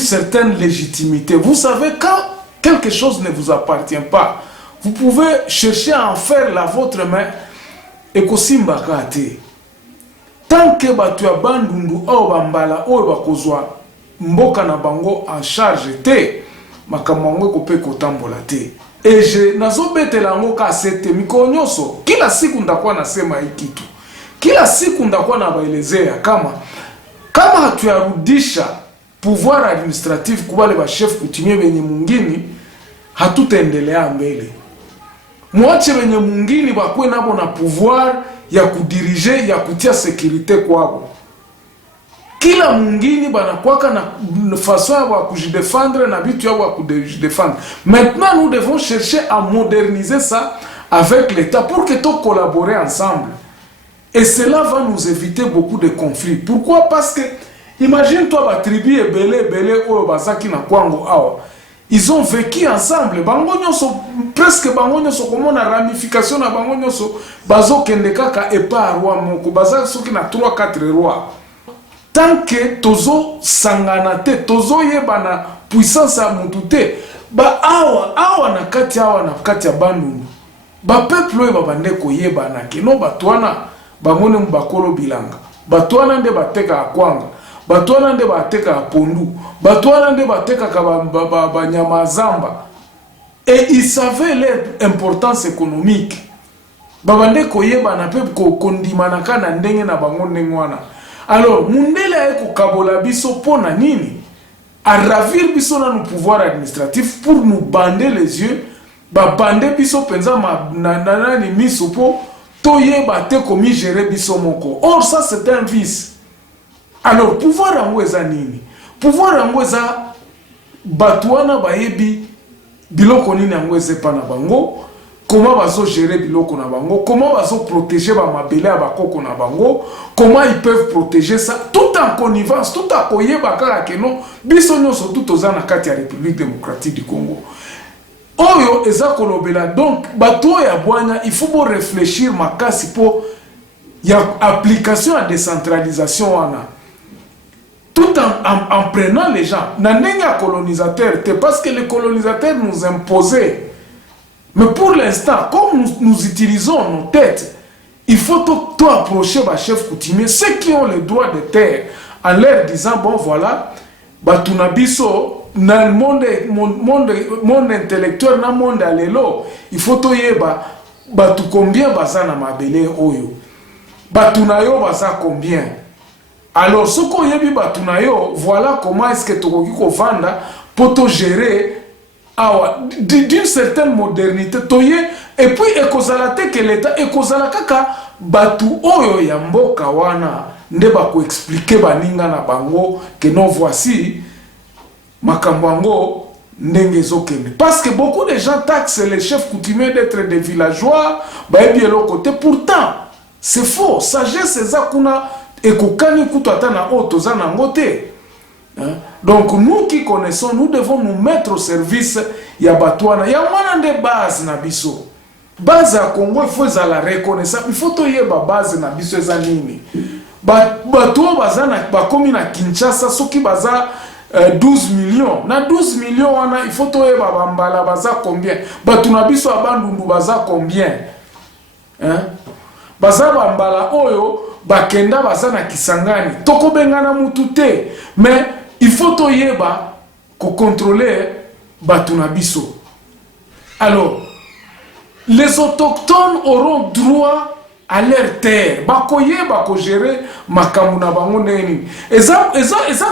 certaine légitimité. Vous savez, quand quelque chose ne vous appartient pas, vous pouvez chercher à en faire la vôtre main et kosimba kate. Tant que batu ya bandundu au bambala ou bakozwa mboka na bango en charge te, makambo kope kotambola te. Et je nazo betela ngo ka sete mikonyoso kila siku ndakuwa nasema hiki kitu. Kila siku ndakuwa nabaelezea kama hatuyarudisha pouvoir administratif kubale ba chef coutumier benye mungini hatutaendelea mbele. Mwache benye mungini bakwe nabo na pouvoir ya kudirige ya kutia sécurité kwabo. Kila mungini banakwaka na façon ya kujidefendre na bitu ya kujidefendre. Maintenant nous devons chercher à moderniser ça avec l'État pour que tout collaborer ensemble. Et cela va nous éviter beaucoup de conflits. Pourquoi? Parce que imagine-toi la tribu et belé ou bazaki na kwango awa. Ils ont vécu ensemble. Bango nyoso presque bango nyoso comme na ramification na bango nyoso bazo kende kaka epa roi moko bazaki soki na 3-4 rois. Tant que tozo sanganate tozo yebana puissance ya mutu te ba awa na kati ya bandundu ba peuple ba bande ko yebana ke no batwana bangone mbakolo bilanga batwana nde bateka akwanga batwana nde bateka pondu batwana nde bateka ka nyama zamba et ils savaient leur importance économique babande ko yebana pe ko kondimana kana ndenge na bango ndengwana. Alors mundele eko kabola biso pona nini a ravir biso na nous pouvoir administratif pour nous bander les yeux ba bander biso penza na ni misopo toye bate komi gérer biso moko. Or ça c'est un vice. Alors pouvoir angweza nini? Pouvoir angweza batuana bayebi biloko nini angweze pa na bango, comment bazo gérer biloko na bango, comment bazo protéger ba mabele ya bakoko na bango, comment ils peuvent protéger ça tout en connivence, tout à koyeba kaka keno biso nyonso tout ozana kati ya République démocratique du Congo. Oyo eza kolobela donc bato ya bwanya il faut bon réfléchir makasi po ya application à décentralisation wana tout en prenant les gens na ndenge ya colonisateur te parce que les colonisateurs nous imposaient. Mais pour l'instant comme nous utilisons nos têtes, il faut tout approcher les chefs coutumiers, ceux qui ont le droit de terre, en leur disant bon voilà batunabiso dans le monde intellectuel, dans le monde alelo, il faut to yeba batu combien baza na mabele oyo. Batu na yo baza combien. Alors ce qu'on yebi batu na yo, voilà comment est-ce que tokoki ko vanda pour to gérer d'une certaine modernité toye et puis ekozalate que l'État ekozala kaka batu oyo ya mboka wana nde bako expliquer baninga na bango que non voici Makambango ndengezokende. Parce que beaucoup de gens taxent les chefs coutumiers d'être des villageois, baebi l'autre côté. Pourtant, c'est faux. Sagesse ezakuna ekokani kutuata na otoza na ngote. Donc nous qui connaissons, nous devons nous mettre au service ya batwana. Ya mwana nde base na biso. Base ya Congo, il faut la reconnaissance. Il faut toyeba base na biso eza nini. Batuo baza na bakomi na Kinshasa soki baza 12 millions. Na 12 millions wana il faut toyeba bambala baza combien. Batuna biso abandundu baza combien. Baza bambala oyo bakenda baza na Kisangani. Toko bengana mutu te. Mais il faut toyeba ko contrôler batuna biso. Alors les autochtones auront droit à leur terre. Bakoye bako gérer makambu na bango neni. Eza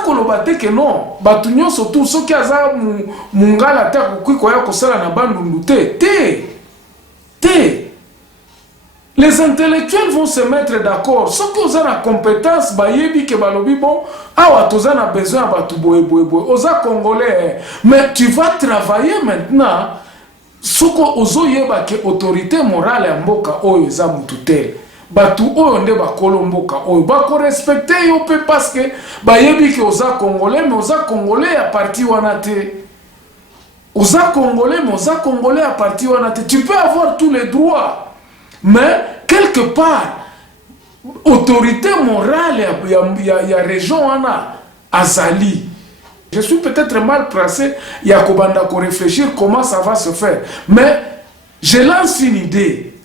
kolobate ke non. Batu nyonso tout soki aza mungala ta kuiko ya kosala na bandundu te. Les intellectuels vont se mettre d'accord. Ceux qui ont la compétence, bayebi ke balobi bon, awa toza na besoin batu boye. Oza congolais. Mais tu vas travailler maintenant. Soko ozoyeba ke autorité morale ya mboka oyo za mututel batu oyo nde bakolo mboka oyo bako respecter yo pe parce que bayebi ke oza congolais mais oza congolais ya parti wana te oza congolais mais oza congolais ya parti wana te. Tu peux avoir tous les droits mais quelque part autorité morale ya région wana azali Je suis peut-être mal placé, il y a qu'on réfléchir comment ça va se faire. Mais je lance une idée.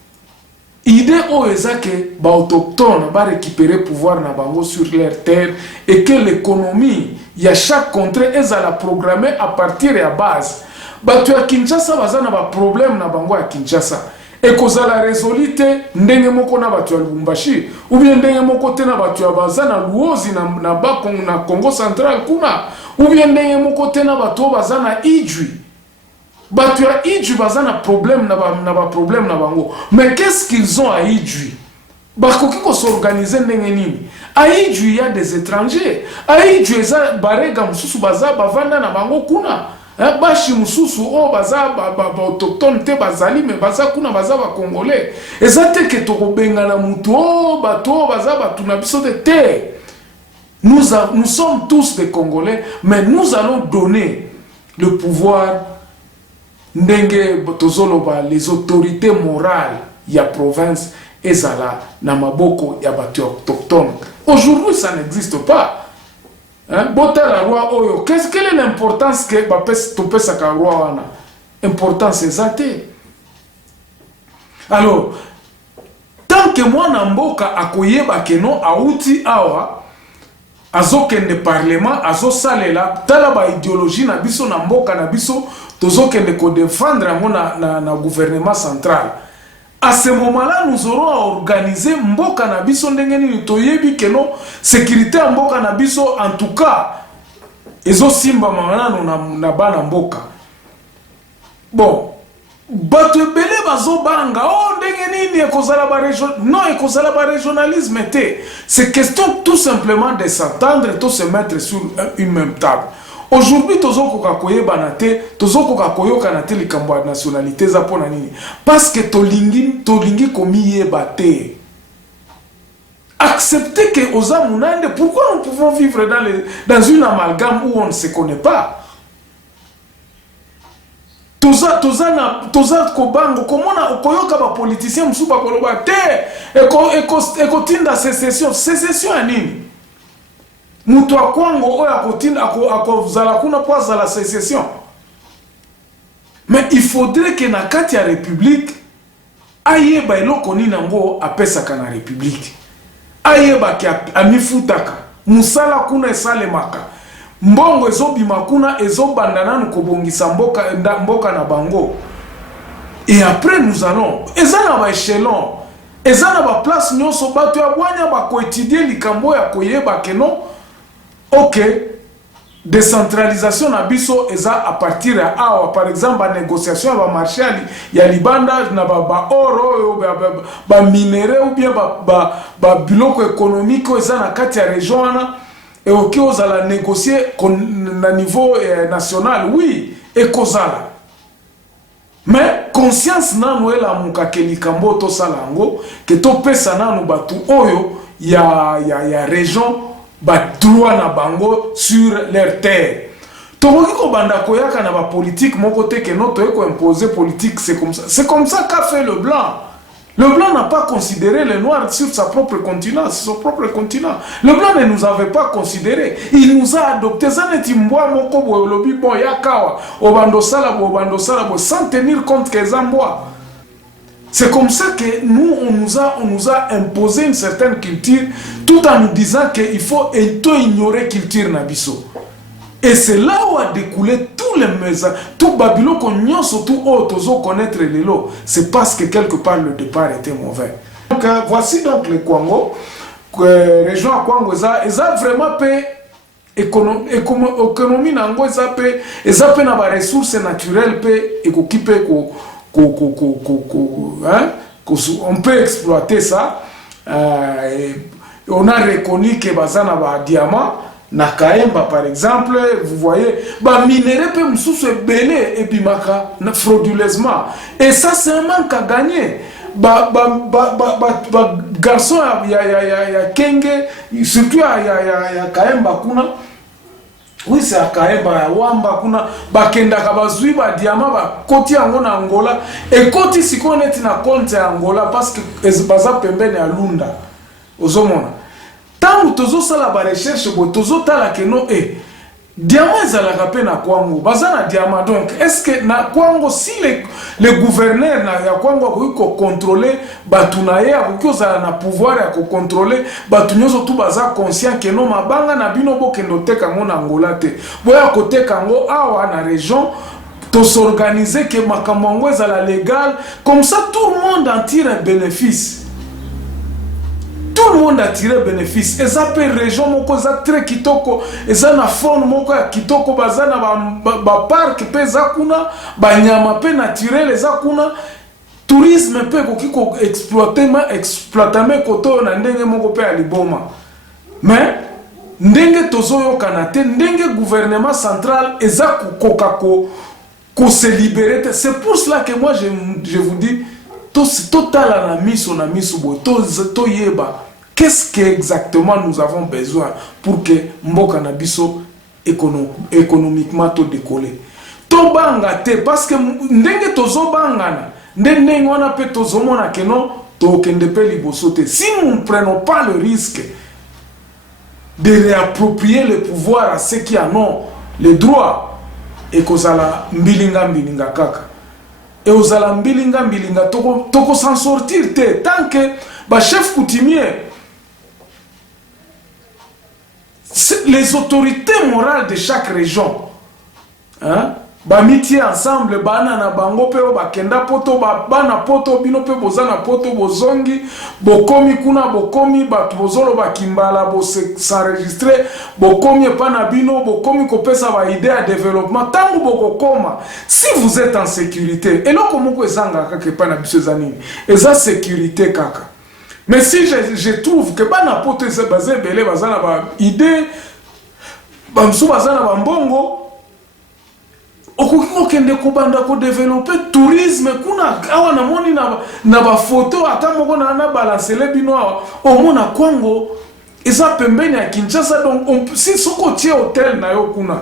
Idée où est que les autochtones vont récupérer le pouvoir sur leur terre et que l'économie, il y a chaque contrée, est la programmer à partir de la base. Tu as Kinshasa, tu as un problème à Kinshasa. Et que ça la résolite, ndenge moko na batu ya Lubumbashi, ou bien ndenge moko te na batu ya baza na Luozi na Congo Central kuna, ou bien ndenge moko te na batu baza na Idjwi. Batu ya Idjwi baza na problème na problème na bango. Mais qu'est-ce qu'ils ont à Idjwi? Bakoki ko s'organiser ndenge nini? À Idjwi il y a des étrangers. À Idjwi eza barega mususu baza bavanda na bango kuna. Bashi mususu o baza autochtone te bazali me baza kuna baza ba congolais ezate ke to kobenga na mutu o bato baza batu na biso de te. Nous sommes tous des Congolais, mais nous allons donner le pouvoir ndenge tozoloba les autorités morales ya province ezala na maboko ya batu autochtone. Aujourd'hui ça n'existe pas. Botala roi oyo, quelle est l'importance que topé sa roi wana? Importance exacte. Alors, tant que moi namboka akoyeba ke non auti awa azokende parlement azosalela tala ba idéologie na biso na mboka na biso tozokende ko défendre yango na gouvernement central. À ce moment-là, nous aurons à organiser mboka na biso ndenge nini toyebi ke no sécurité ya mboka na biso en tout cas ezo simba manano na bana mboka. Bon, bato ebele bazo banga oh ndenge nini ekozala ba non ekozala ba régionalisme te. C'est question tout simplement de s'entendre et de se mettre sur une même table. Aujourd'hui, tozoko kakoyeba na te, tozoko kakoyoka na te likambo ya nationalité za pona nini? Parce que tolingi komiyeba te. Accepter que oza munande, pourquoi nous pouvons vivre dans une amalgame où on ne se connaît pas? Toza kobango, comment na okoyoka ba politicien msuba koloba te, eko tinda sécession. Sécession ya nini? Mutu wa Kwango oya kotinda akozala kuna po azala sécession. Mais il faudrait que na kati ya république ayeba eloko nini nango apesaka na république. Ayeba ki amifutaka musala kuna esalemaka. Mbongo ezobima kuna ezobanda nanu kobongisa mboka na bango. Et après nous allons ezana ba échelon, ezana ba place nyonso bato ya bwanya ba ko étudier likambo ya koyeba ke non. Ok, décentralisation na biso eza à partir ya awa, par exemple la négociation ya ba marchali ya libanda na ba oro ba minéraux ou bien ba biloko économique eza na kati ya région wana et ok ozala négocier na niveau national, oui ekozala. Mais conscience nanu ela mukake likambo to salango ke to pesa nanu batu oyo ya région ba droit na bango sur leur terre. Tokoki ko banda koyaka na ba politique moko te ke no toyeko imposer politique, c'est comme ça. C'est comme ça qu'a fait le blanc. Le blanc n'a pas considéré les noirs sur sa propre continent, sur son propre continent. Le blanc ne nous avait pas considéré. Il nous a adoptés. Ça n'est pas moko bo lobi bon yakawa obando salabo sans tenir compte que zamboa. C'est comme ça que nous, on nous a imposé une certaine culture, tout en nous disant qu'il faut ignorer culture nabiso. Et c'est là où a découlé tous les messages, tout Babylone qu'on surtout autozo connaître les lots. C'est parce que quelque part le départ était mauvais. Donc voici donc le Kwango, région à Kwango, ils ont vraiment payé économie nango, ils ont payé na ba ressources naturelles, et qui peut on peut exploiter ça. On a reconnu que bazana ba diamant na Kaemba par exemple, vous voyez, ba minéraux peut msusu belé et bimaka frauduleusement. Et ça c'est un manque à gagner. Garçon ya Kenge, surtout ya Kaemba kuna. Oui, c'est à Kaemba, Wamba, kuna, bakenda kabazui, ba diamant, ba koti yango na Angola, et koti si koneti na compte ya Angola, parce que baza pembeni ya Lunda, ozomona. Tant tozo sala ba recherche, tozo tala ke no, diamant ezalaka pe na Kwango baza na diamant. Donc est-ce que na Kwango si les gouverneurs na ya Kwango ko contrôler batu na ye ko ozala na pouvoir ya ko contrôler batu nyoso tu baza conscient que non mabanga na bino bokendo teka ngo na Angola te boya ko teka ngo awa na région to s'organiser que makambo ngo ezala légal, comme ça tout le monde en tire un bénéfice. Tout le monde a tiré bénéfice. Et ça peut région moko za très kitoko, et ça na faune moko ya kitoko bazana ba parc pe za kuna, ba nyama pe naturel za kuna, tourisme pe ko kiko exploiter koto na ndenge moko pe aliboma. Mais ndenge tozoyo kanate, ndenge gouvernement central eza koka ko se libérer. C'est pour cela que moi je vous dis total na miso bo to yeba. Qu'est-ce qu'exactement nous avons besoin pour que mboka na biso économiquement to décoller? To banga te parce que ndenge tozo bangana ndenge wana pe tozo mona que non to kende pe liboso te. Si nous ne prenons pas le risque de réapproprier le pouvoir à ceux qui en ont le droit et kozala mbilinga kaka et ozala mbilinga toko s'en sortir te tant que ba chef coutumier les autorités morales de chaque région hein ba miti ensemble bana na bango pe ba kenda poto bana poto bino pe bozana poto bozongi bokomi kuna bokomi batu bozolo bakimbala bo s'enregistrer bokomi pa na bino bokomi kopesa ba idée à développement tangu bokokoma si vous êtes en sécurité et loko moko ezanga kaka pa na biso zanini eza sécurité kaka. Mais si je trouve que bana poto eza basé belé bazana ba idée bamsu bazana ba mbongo okoko kende kobanda ko développer tourisme kuna awa na moni na ba photo ata moko na balancer le bino awa o mona Kongo eza pembeni ya Kinshasa. Donc si soko tie hôtel na yo kuna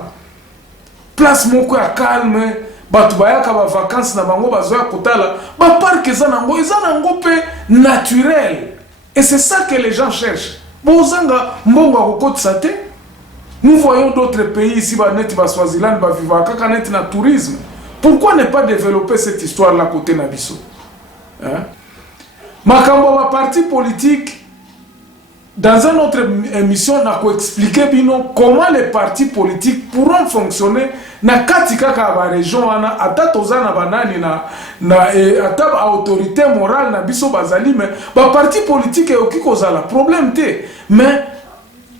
place moko ya calme batu bayaka ba vacances na bango bazoya kotala ba parc eza nango pe naturel et c'est ça que les gens cherchent. Bozanga mbongo akokotisa te. Nous voyons d'autres pays ici, ba Swaziland, ba vivaka net na tourisme. Pourquoi ne pas développer cette histoire là côté Nabiso? Hein? Makambo ba parti politique dans une autre émission on a expliqué bino comment les partis politiques pourront fonctionner na katika ka ba région ana atatozana banani na ata autorité morale na biso bazali mais ba parti politique okikozala problème te mais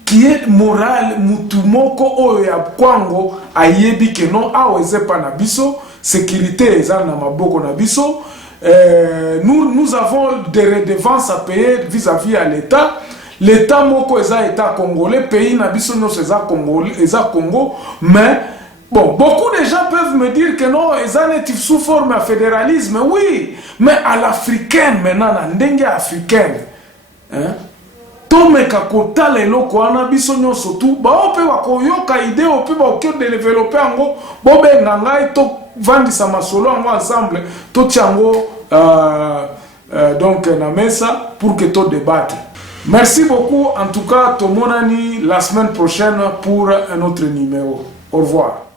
qui est moral mutumoko oyo ya Kwango ayebi que non aweze pa na biso sécurité eza na maboko na biso. Nous avons des redevances à payer vis-à-vis à l'État. L'État moko eza État congolais, pays na biso no eza congolais, eza Congo, mais bon, beaucoup de gens peuvent me dire que non, eza netif sous forme de fédéralisme, oui, mais à l'africaine maintenant, na ndenge africaine, hein? Tomeka kota lelo ko ana biso nyonso tu ba ope wakoyoka idée ope ba okyo de développer ango bobe ngangai to vandisa masolo ango ensemble to tiango donc na mesa pour que to débattre. Merci beaucoup en tout cas, Tomonani la semaine prochaine pour un autre numéro. Au revoir.